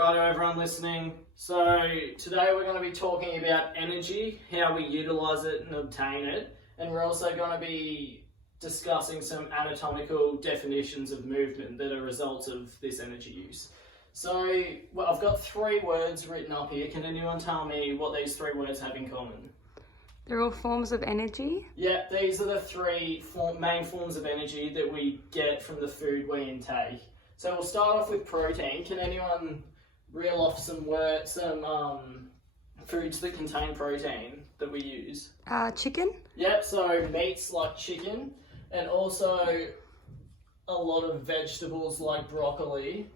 Righto everyone listening. So today we're going to be talking about energy, how we utilise it and obtain it, and we're also going to be discussing some anatomical definitions of movement that are results of this energy use. So I've got 3 words written up here. Can anyone tell me what these 3 words have in common? They're all forms of energy? Yeah, these are the 3 main forms of energy that we get from the food we intake. So we'll start off with protein. Can anyone reel off some foods that contain protein that we use? Chicken? Yep, so meats like chicken, and also a lot of vegetables like broccoli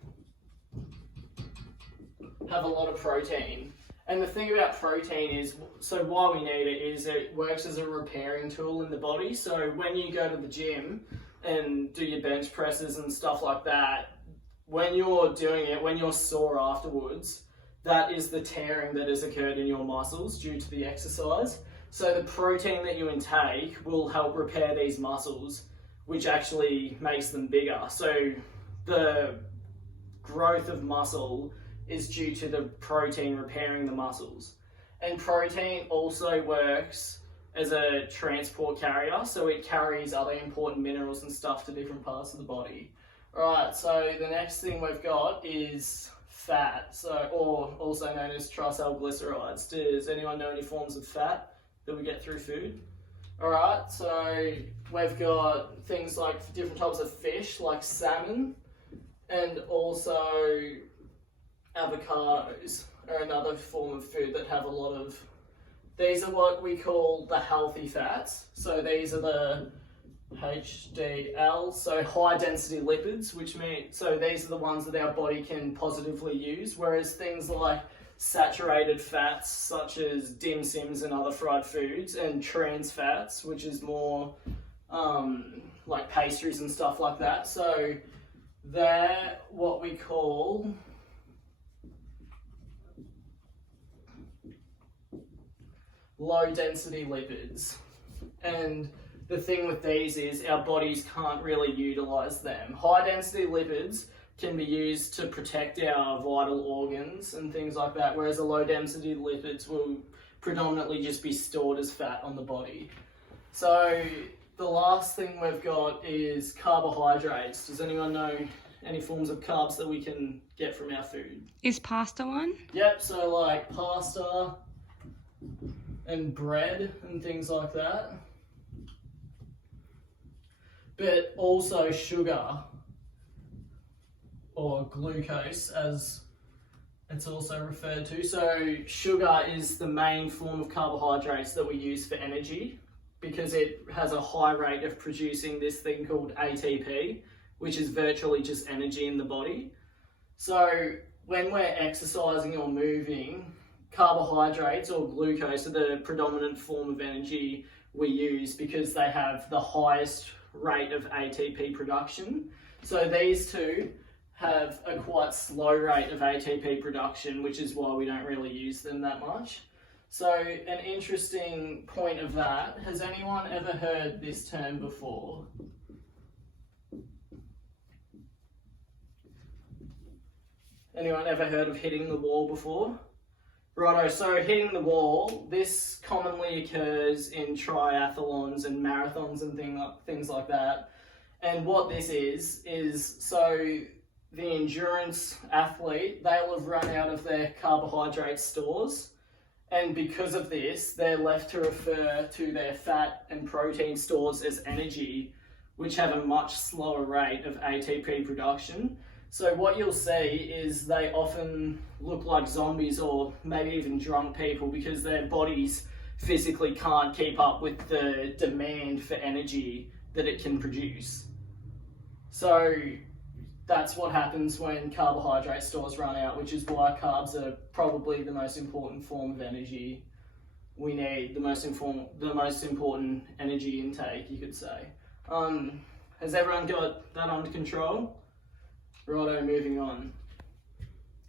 have a lot of protein. And the thing about protein is, so why we need it is it works as a repairing tool in the body. So when you go to the gym and do your bench presses and stuff like that, when you're doing it, when you're sore afterwards, that is the tearing that has occurred in your muscles due to the exercise. So the protein that you intake will help repair these muscles, which actually makes them bigger. So the growth of muscle is due to the protein repairing the muscles. And protein also works as a transport carrier, so it carries other important minerals and stuff to different parts of the body. Alright, so the next thing we've got is fat, or also known as triglycerides. Does anyone know any forms of fat that we get through food? Alright, so we've got things like different types of fish, like salmon, and also avocados are another form of food that have a lot of... These are what we call the healthy fats. So these are the HDL, so high density lipids, which mean, so these are the ones that our body can positively use, whereas things like saturated fats such as dim sims and other fried foods, and trans fats, which is more like pastries and stuff like that, so they're what we call low density lipids. And the thing with these is our bodies can't really utilise them. High density lipids can be used to protect our vital organs and things like that, whereas the low density lipids will predominantly just be stored as fat on the body. So the last thing we've got is carbohydrates. Does anyone know any forms of carbs that we can get from our food? Is pasta one? Yep, so like pasta and bread and things like that. But also sugar, or glucose as it's also referred to. So sugar is the main form of carbohydrates that we use for energy because it has a high rate of producing this thing called ATP, which is virtually just energy in the body. So when we're exercising or moving, carbohydrates or glucose are the predominant form of energy we use because they have the highest rate of ATP production. So these two have a quite slow rate of ATP production, which is why we don't really use them that much. So an interesting point of that, has anyone ever heard this term before? Anyone ever heard of hitting the wall before? Righto, so hitting the wall, this commonly occurs in triathlons and marathons and things like that. And what this is so the endurance athlete, they'll have run out of their carbohydrate stores. And because of this, they're left to refer to their fat and protein stores as energy, which have a much slower rate of ATP production. So what you'll see is they often look like zombies or maybe even drunk people because their bodies physically can't keep up with the demand for energy that it can produce. So that's what happens when carbohydrate stores run out, which is why carbs are probably the most important form of energy we need, the most important energy intake, you could say. Has everyone got that under control? Righto, moving on.